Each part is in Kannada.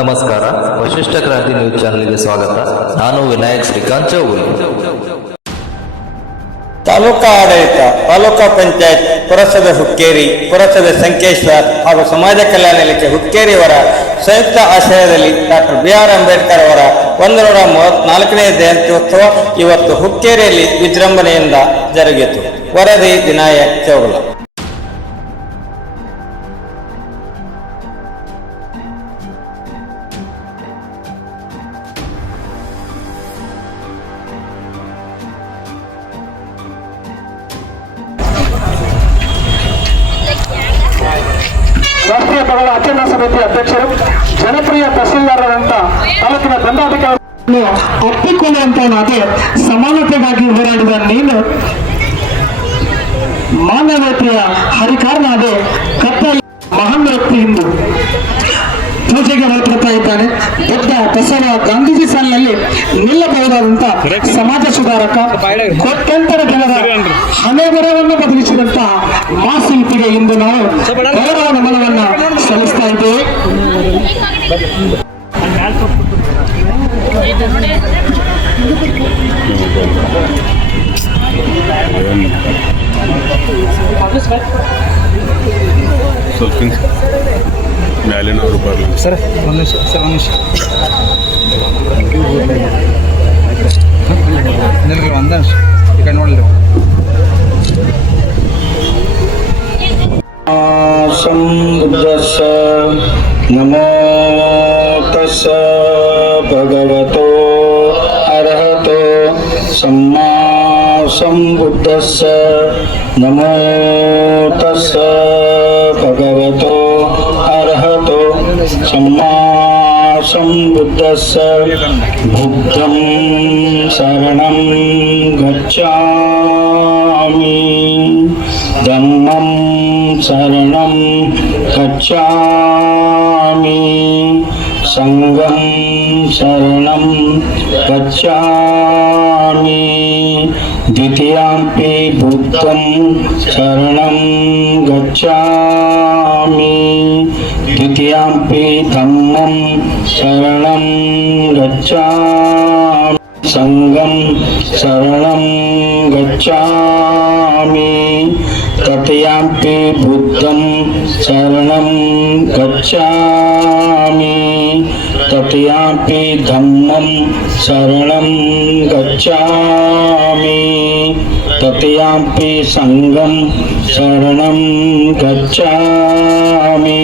ನಮಸ್ಕಾರ, ವಶಿಷ್ಠ ಕ್ರಾಂತಿ ನ್ಯೂಸ್ ಚಾನೆಲ್ಗೆ ಸ್ವಾಗತ. ನಾನು ವಿನಾಯಕ್ ಶ್ರೀಕಾಂತ್ ಚೌಗುಲಿ. ತಾಲೂಕಾ ಆಡಳಿತ, ತಾಲೂಕಾ ಪಂಚಾಯತ್, ಪುರಸಭೆ ಹುಕ್ಕೇರಿ, ಪುರಸಭೆ ಸಂಕೇಶ್ವರ್ ಹಾಗೂ ಸಮಾಜ ಕಲ್ಯಾಣ ಇಲಾಖೆ ಹುಕ್ಕೇರಿಯವರ ಸಂಯುಕ್ತ ಆಶ್ರಯದಲ್ಲಿ ಡಾಕ್ಟರ್ ಬಿ.ಆರ್. ಅಂಬೇಡ್ಕರ್ ಅವರ 134ನೇ ಜಯಂತ್ಯೋತ್ಸವ ಇವತ್ತು ಹುಕ್ಕೇರಿಯಲ್ಲಿ ವಿಜೃಂಭಣೆಯಿಂದ ಜರುಗಿತು. ವರದಿ ವಿನಾಯಕ್ ಚೌಗುಲ. ರಾಷ್ಟ್ರೀಯ ಪದಗಳ ಅಧ್ಯಯನ ಸಮಿತಿ ಅಧ್ಯಕ್ಷರು, ಜನಪ್ರಿಯ ತಹಸೀಲ್ದಾರರಂತ ತಾಲೂಕಿನ ದಂಡಾಧಿಕಾರಿ ಅಪ್ಪಿಕೊಳ್ಳುವಂತೆ ಸಮಾನತೆಗಾಗಿ ಹೋರಾಡಿದ ನೀನು ಮಾನವತೆಯ ಹರಿಕಾರನಾದ ಕತ್ತಲ ಮಹಾನ್ ವ್ಯಕ್ತಿ ಎಂದು ಪೂಜೆಗೆ ಹೊರಡ್ತಾ ಇದ್ದಾನೆ. ದೊಡ್ಡ ಬಸವ ಗಾಂಧೀಜಿ ಸಾಲಿನಲ್ಲಿ ನಿಲ್ಲಬಹುದಾದಂತ ಸಮಾಜ ಸುಧಾರಕ, ಕೋಟ್ಯಂತರ ಜನರ ಹಣೆ ಬರವನ್ನು ಬದಲಿಸಿದಂತಹ ಮಾಶಿಲ್ಪಿಗೆ ಇಂದು ನಾವು ಗೌರವ ನಮನವನ್ನ ಸಲ್ಲಿಸ್ತಾ ಇದ್ದೇವೆ. ಮೇಲಿನವರು ಬರಲಿ ಸರ್, ಒಂದು ನಿಮಿಷ ಸರ್, ಒಂದು ನಿಮಿಷ ಒಂದ ಈಗ ನೋಡಲಿ. ಸಂಬುದ್ಧಸ್ಸ ನಮೋ ತಸ್ಸ ಭಗವತೋ ಅರ್ಹತೋ ಸಮ್ಮಾ ಸಂಬುದ್ಧಸ್ಸ ನಮೋ ತಸ್ಸ ಭಗವತೋ ಅರ್ಹತೋ ಸಮ್ಮಾ ಸಂಬುದ್ಧಸ್ಸ ಬುದ್ಧಂ ಶರಣಂ ಗಚ್ಛಾಮಿ ಧಮ್ಮಂ ಶರಣಂ ಗಚ್ಛಾಮಿ ಸಂಘಂ ಶರಣಂ ಗಚ್ಛಾಮಿ ದ್ವಿತೀಯಾಂಪಿ ಬುದ್ಧಂ ಶರಣಂ ಗಚ್ಛಾಮಿ ದ್ವಿತೀಯಾಂಪಿ ಧಮ್ಮಂ ಶರಣಂ ಗಚ್ಛಾಮಿ ಸಂಘಂ ಶರಣಂ ಗಚ್ಛಾಮಿ ತೃತೀಯಾಂಪಿ ಬುದ್ಧಂ ಶರಣಂ ಗಚ್ಛಾಮಿ ತೃತೀಯಾಂಪಿ ಧಮ್ಮಂ ಶರಣಂ ಗಚ್ಛಾಮಿ ತೃತೀಯಾಂಪಿ ಸಂಘಂ ಶರಣಂ ಗಚ್ಛಾಮಿ.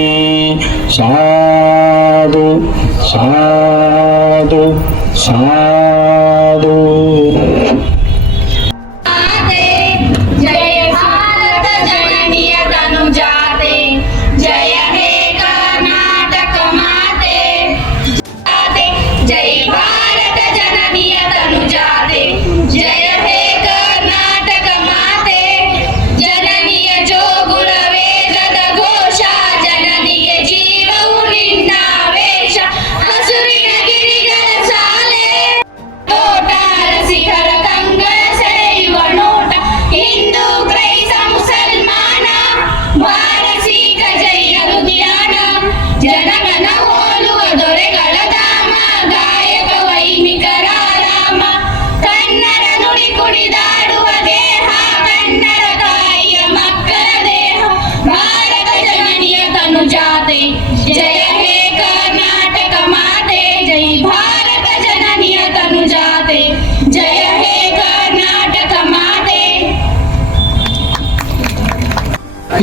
ಸಾಧು ಸಾಧು ಸಾಧು.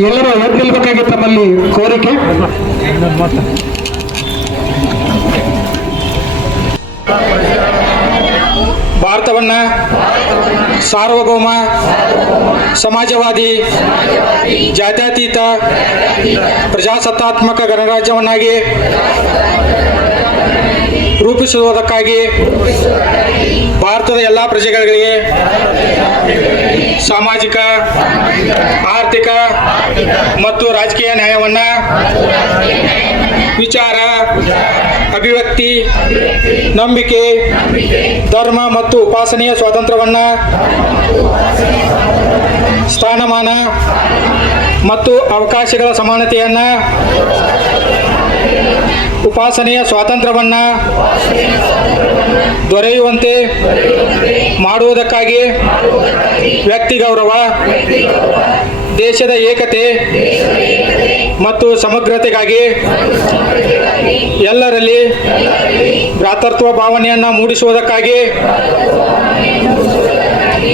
ಎಲ್ಲರೂ ಎದ್ದಿಲ್ಬೇಕಾಗಿ ತಮ್ಮಲ್ಲಿ ಕೋರಿಕೆ. ಭಾರತವನ್ನ ಸಾರ್ವಭೌಮ ಸಮಾಜವಾದಿ ಜಾತ್ಯತೀತ ಪ್ರಜಾಸತ್ತಾತ್ಮಕ ಗಣರಾಜ್ಯವನ್ನಾಗಿ ರೂಪಿಸುವುದಕ್ಕಾಗಿ ಭಾರತದ ಎಲ್ಲ ಪ್ರಜೆಗಳಿಗೆ ಸಾಮಾಜಿಕ, ಆರ್ಥಿಕ ಮತ್ತು ರಾಜಕೀಯ ನ್ಯಾಯವನ್ನ, ವಿಚಾರ, ಅಭಿವ್ಯಕ್ತಿ, ನಂಬಿಕೆ, ಧರ್ಮ ಮತ್ತು ಉಪಾಸನೆಯ ಸ್ವಾತಂತ್ರ್ಯವನ್ನ, ಸ್ಥಾನಮಾನ ಮತ್ತು ಅವಕಾಶಗಳ ಸಮಾನತೆಯನ್ನ ಉಪಾಸನೆಯ ಸ್ವಾತಂತ್ರ್ಯವನ್ನು ದೊರೆಯುವಂತೆ ಮಾಡುವುದಕ್ಕಾಗಿ ವ್ಯಕ್ತಿ ಗೌರವ, ದೇಶದ ಏಕತೆ ಮತ್ತು ಸಮಗ್ರತೆಗಾಗಿ ಎಲ್ಲರಲ್ಲಿ ಭ್ರಾತೃತ್ವ ಭಾವನೆಯನ್ನು ಮೂಡಿಸುವುದಕ್ಕಾಗಿ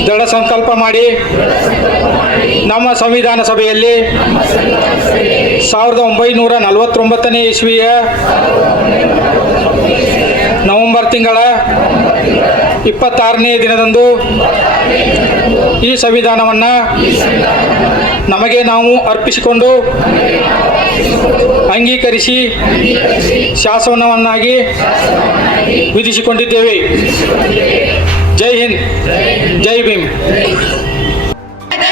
ದೃಢ ಸಂಕಲ್ಪ ಮಾಡಿ ನಮ್ಮ ಸಂವಿಧಾನ ಸಭೆಯಲ್ಲಿ 1949ನೇ ಇಸ್ವಿಯ ನವೆಂಬರ್ ತಿಂಗಳ 26ನೇ ದಿನದಂದು ಈ ಸಂವಿಧಾನವನ್ನು ನಮಗೆ ನಾವು ಅರ್ಪಿಸಿಕೊಂಡು ಅಂಗೀಕರಿಸಿ ಶಾಸನವನ್ನಾಗಿ ವಿಧಿಸಿಕೊಂಡಿದ್ದೇವೆ. ಜೈ ಹಿಂದ್, ಜೈ ಭೀಮ್.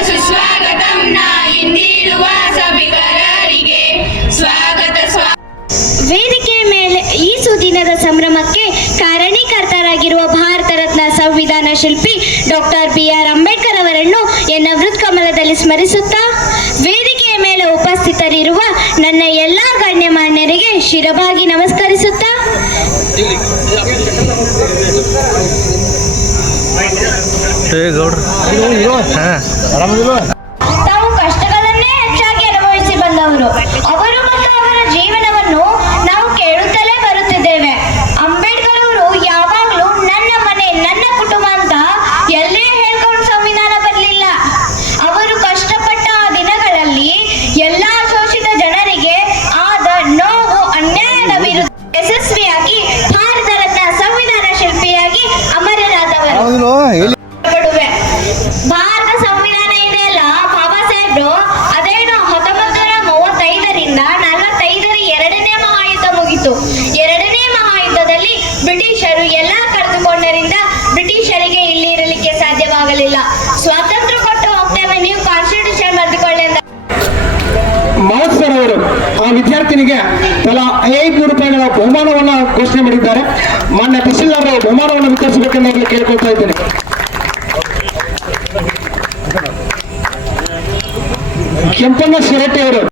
ಸುಸ್ವಾಗತಂ ಇಂದಿರುವ ಸಭಿಕರಿಗೆ ಸ್ವಾಗತ. ವೇದಿಕೆಯ ಮೇಲೆ ಈ ಸುದಿನದ ಸಂಭ್ರಮಕ್ಕೆ ಕಾರಣೀಕರ್ತರಾಗಿರುವ ಭಾರತ ರತ್ನ ಸಂವಿಧಾನ ಶಿಲ್ಪಿ ಡಾಕ್ಟರ್ BR ಅಂಬೇಡ್ಕರ್ ಅವರನ್ನು ಎನ್ನ ಹೃತ್ಕಮಲದಲ್ಲಿ ಸ್ಮರಿಸುತ್ತಾ, ವೇದಿಕೆಯ ಮೇಲೆ ಉಪಸ್ಥಿತರಿರುವ ನನ್ನ ಎಲ್ಲ ಗಣ್ಯಮಾನ್ಯರಿಗೆ ಶಿರಬಾಗಿ ನಮಸ್ಕರಿಸುತ್ತಾ, ತಾವು ಕಷ್ಟಗಳನ್ನೇ ಹೆಚ್ಚಾಗಿ ಅನುಭವಿಸಿ ಬಂದವರು. ಅವರು ಮತ್ತು ಅವರ ಜೀವನವನ್ನು ನಾವು ಕೇಳುತ್ತಲೇ ಬರುತ್ತಿದ್ದೇವೆ. ಅಂಬೇಡ್ಕರ್ ಅವರು ಯಾವಾಗಲೂ ನನ್ನ ಮನೆ, ನನ್ನ ಕುಟುಂಬ ಅಂತ ಎಲ್ಲೇ ಹೇಳ್ಕೊಂಡು ಸಂವಿಧಾನ ಬರಲಿಲ್ಲ. ಅವರು ಕಷ್ಟಪಟ್ಟ ಆ ದಿನಗಳಲ್ಲಿ ಎಲ್ಲ ಶೋಷಿತ ಜನರಿಗೆ ಆದ ನೋವು, ಅನ್ಯಾಯದ ವಿರುದ್ಧ ಯಶಸ್ವಿಯಾಗಿ ಭಾರತ ರತ್ನ ಸಂವಿಧಾನ ಶಿಲ್ಪಿಯಾಗಿ ಅಮರರಾದವರು. ಭಾರತ ಸಂವಿಧಾನ ಇದೆಯಲ್ಲ, ಬಾಬಾ ಸಾಹೇಬ್ರು ಅದೇನು 1935ರಿಂದ 45ರ 2ನೇ ಮಹಾಯುದ್ಧ ಮುಗಿತು. 2ನೇ ಮಹಾಯುದ್ಧದಲ್ಲಿ ಬ್ರಿಟಿಷರು ಎಲ್ಲ ಕಳೆದುಕೊಂಡರಿಂದ ಬ್ರಿಟಿಷರಿಗೆ ಇಲ್ಲಿ ಇರಲಿಕ್ಕೆ ಸಾಧ್ಯವಾಗಲಿಲ್ಲ. ಸ್ವಾತಂತ್ರ್ಯ ಕೊಟ್ಟು ಹೋಗ್ತೇವೆ, ನೀವು ಕಾನ್ಸ್ಟಿಟ್ಯೂಷನ್ ಬರೆದುಕೊಳ್ಳಿ ಅಂತ ಮಹತ್ ಸರ್ ಅವರು ಆ ವಿದ್ಯಾರ್ಥಿನಿಗೆ ತಲಾ 500 ರೂಪಾಯಿಗಳ ಬಹುಮಾನವನ್ನು ಘೋಷಣೆ ಮಾಡಿದ್ದಾರೆ. ಮಾನ್ಯ ತಹಸೀಲ್ದಾರ್ ಬಹುಮಾನವನ್ನು ವಿತರಿಸಬೇಕೆಂದು ಕೇಳ್ಕೊಳ್ತಾ ಇದ್ದೇನೆ. ಕೆಂಪಣ್ಣ ಶಿರಟ್ಟಿ ಅವರು